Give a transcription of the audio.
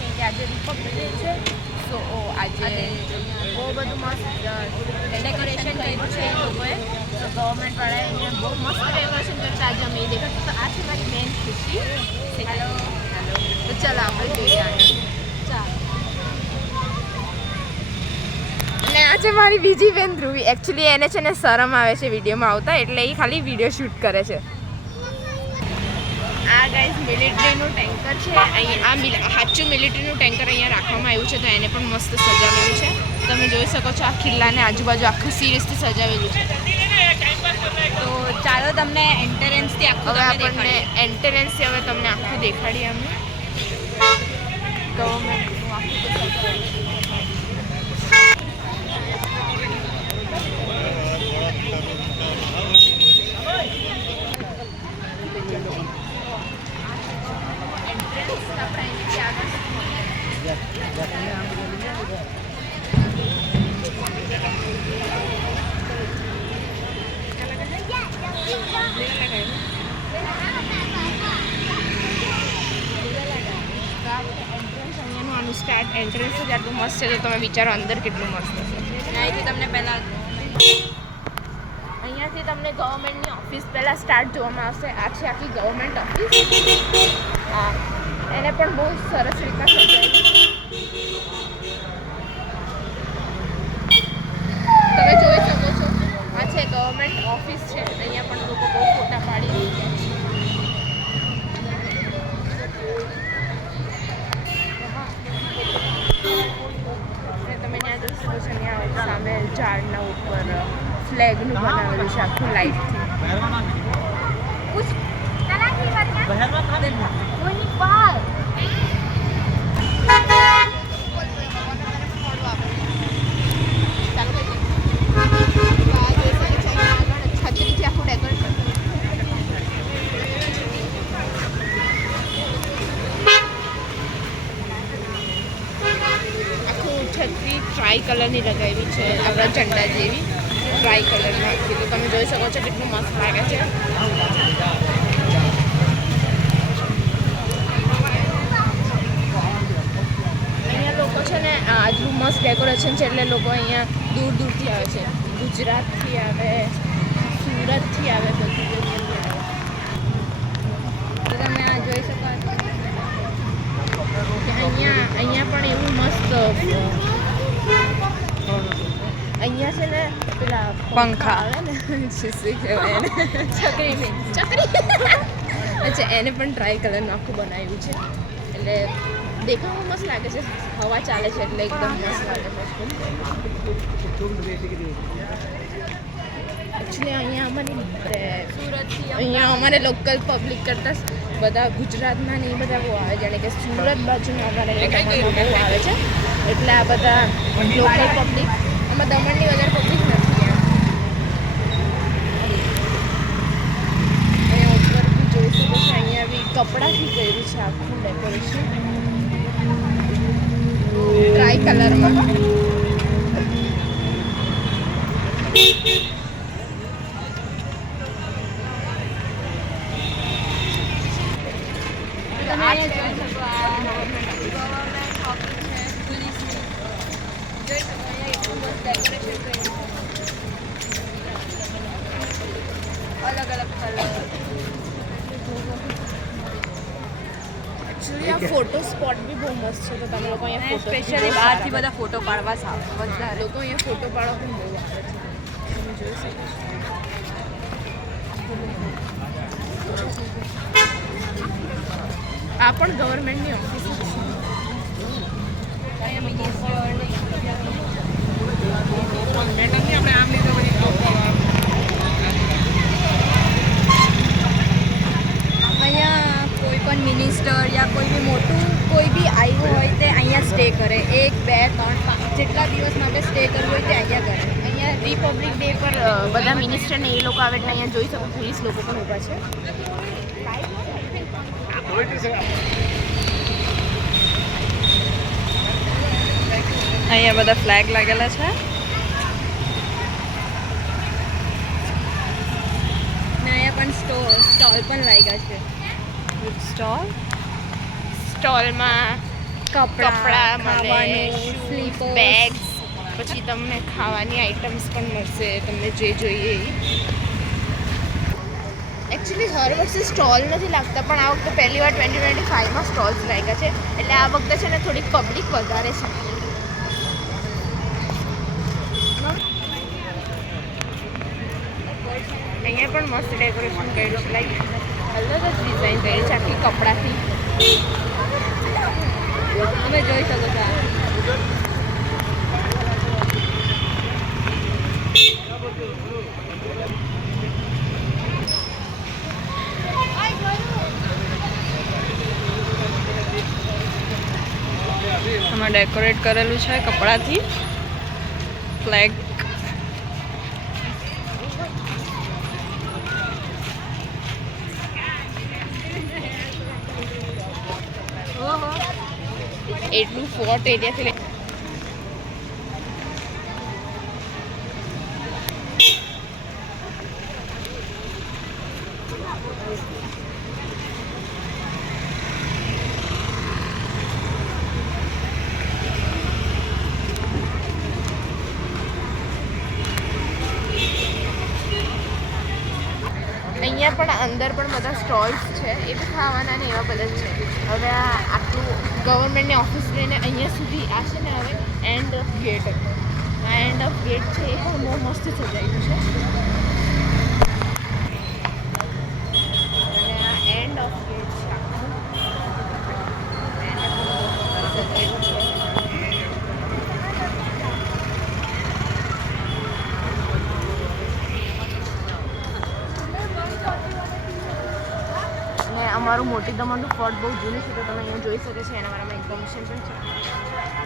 કેમ કે આજે રિપબ્લિક ડે છે. સો આજે બહુ બધું મસ્ત ડેકોરેશન કર્યું છે એ લોકોએ. તો ગવર્મેન્ટવાળાએ અહીંયા બહુ મસ્ત ડેકોરેશન કર્યું. આજે અમે એ દેખાતું. તો આ છે મારી બેન ખુશી. Hello hello. તો ચાલો આપણે જોઈએ આગળ. ચાલો. અને આ છે મારી બીજી બેન ધ્રુવી. એકચ્યુઅલી એને છે ને શરમ આવે છે વિડીયોમાં આવતા, એટલે એ ખાલી વિડીયો શૂટ કરે છે. આ ગાઈઝ મિલિટરીનું ટેન્કર છે. અહીંયા આ સાચું મિલિટરીનું ટેન્કર અહીંયા રાખવામાં આવ્યું છે. તો એને પણ મસ્ત સજાવેલું છે. તમે જોઈ શકો છો આ કિલ્લાને આજુબાજુ આખું સિરીઝથી સજાવેલું છે. તો ચાલો તમને એન્ટ્રન્સથી આખું હવે આપણને એન્ટ્રન્સથી હવે તમને આખું દેખાડીએ અમે. ગવર્મેન્ટનું આખું સ્ટાર્ટ એન્ટ્રન્સ જ આટલું મસ્ત છે. તો તમે વિચારો અંદર કેટલું મસ્ત છે. અહીંયાથી તમને પહેલાં અહીંયાથી તમને ગવર્મેન્ટની ઓફિસ પહેલાં સ્ટાર્ટ જોવામાં આવશે. આ છે આખી ગવર્મેન્ટ ઓફિસ. હા, એને પણ બહુ સરસ રીતના સજાવી. તમે જોઈ શકો છો આ છે ગવર્મેન્ટ ઓફિસ છે. અહીંયા પણ લોકો બહુ ફોટા પાડી રહ્યા છે. તમે ત્યાં જોઈ શકો છો ત્યાં સામે ઝાડના ઉપર ફ્લેગનું બનાવેલું છે આખું લાઇટથી. છત્રીથી આખું ડેકોરેશન છત્રી ટ્રાય કલરની લગાવી છે આપણા ઝંડા જેવી. ટ્રાય કલરમાં આખી. તો તમે જોઈ શકો છો કેટલું મસ્ત લાગે છે. અહીંયા લોકો છે ને આજનું મસ્ત ડેકોરેશન છે એટલે લોકો અહીંયા દૂર દૂરથી આવે છે. ગુજરાતથી આવે, સુરતથી આવે, બધી જગ્યાથી આવે. તો તમે આ જોઈ શકો અહીંયા પણ એવું મસ્ત અહીંયા છે ને પેલા પંખા આવે ને શું કહેવાય એને ચકરી અચ્છા એને પણ ટ્રાય કલરનું આખું બનાવ્યું છે. એટલે દેખાવામાં મસ્ત લાગે છે. હવા ચાલે છે એટલે એકદમ મસ્ત લાગે છે. એકચ્યુઅલી અહીંયા અમારે લોકલ પબ્લિક કરતાં બધા ગુજરાતના ને એ બધા બહુ આવે. જાણે કે સુરત બાજુના અમારે દમણમાં બહુ આવે છે. એટલે આ બધા લોકલ પબ્લિક આમાં દમણની વધારે પબ્લિક નથી. અહીંયા ઉપર બી જોઈ શકો છો. અહીંયા બી કપડાથી કર્યું છે આખું ડેકોરેશન ટ્રાય કલરમાં. અલગ અલગ કલર. એકચ્યુઅલી આ ફોટો સ્પોટ બી બહુ મસ્ત છે. તો તમે લોકો અહીંયા સ્પેશિયલી બહારથી બધા ફોટો પાડવા આવે. બધા લોકો અહીંયા ફોટો પાડવા પણ બહુ આવે છે. તમે જોઈ શકો છો. આ પણ ગવર્મેન્ટની ઓફિસ છે. અહીંયા કોઈ પણ મિનિસ્ટર યા કોઈ બી મોટું કોઈ બી આવ્યું હોય તે અહીંયા સ્ટે કરે. 1, 2, 3, 5 જેટલા દિવસ માટે સ્ટે કરવું હોય તે અહીંયા કરે. અહીંયા રિપબ્લિક ડે પર બધા મિનિસ્ટર ને એ લોકો આવે એટલે અહીંયા જોઈ શકો 30 લોકો પણ ઊભા છે. અહીંયા બધા ફ્લેગ લાગેલા છે. ને અહીંયા પણ સ્ટોલ પણ લાગ્યા છે. સ્ટોલમાં કપડાં મળે, ખાવાનું, શૂઝ, બેગ્સ, પછી તમને ખાવાની આઇટમ્સ પણ મળશે, તમને જે જોઈએ એ. એકચ્યુઅલી હર વર્ષે સ્ટોલ નથી લાગતા, પણ આ વખતે પહેલી વાર 2025માં સ્ટોલ્સ લાગ્યા છે, એટલે આ વખતે છે ને થોડીક પબ્લિક વધારે છે. અહીંયા પણ મસ્ત ડેકોરેશન કર્યું છે, લાઈક અલગ જ ડિઝાઇન કરી છે આખી કપડાથી. તમે જોઈ શકો છો. આમાં ડેકોરેટ કરેલું છે કપડાથી, ફ્લેગ. એટલું ફોર્ટ એરિયાથી અહીંયા પણ અંદર પણ બધા સ્ટોલ્સ છે, એ બી ખાવાના ને એવા બધા જ છે. હવે આ આટલું ગવર્મેન્ટની ઓફિસ લઈને અહીંયા સુધી આ છે ને હવે એન્ડ ઓફ ગેટ. આ એન્ડ ઓફ ગેટ છે એ પણ બહુ મસ્ત સજાયું છે. અને આ એન્ડ ઓફ ગેટ છે આખું. એને પણ બહુ મસ્ત સજાયું છે. અમારું મોટી દમણનું ફોર્ટ બહુ જૂનું છે, તો તમે અહીંયા જોઈ શકો છો. એના મારામાં ઇન્ફોર્મેશન પણ છે.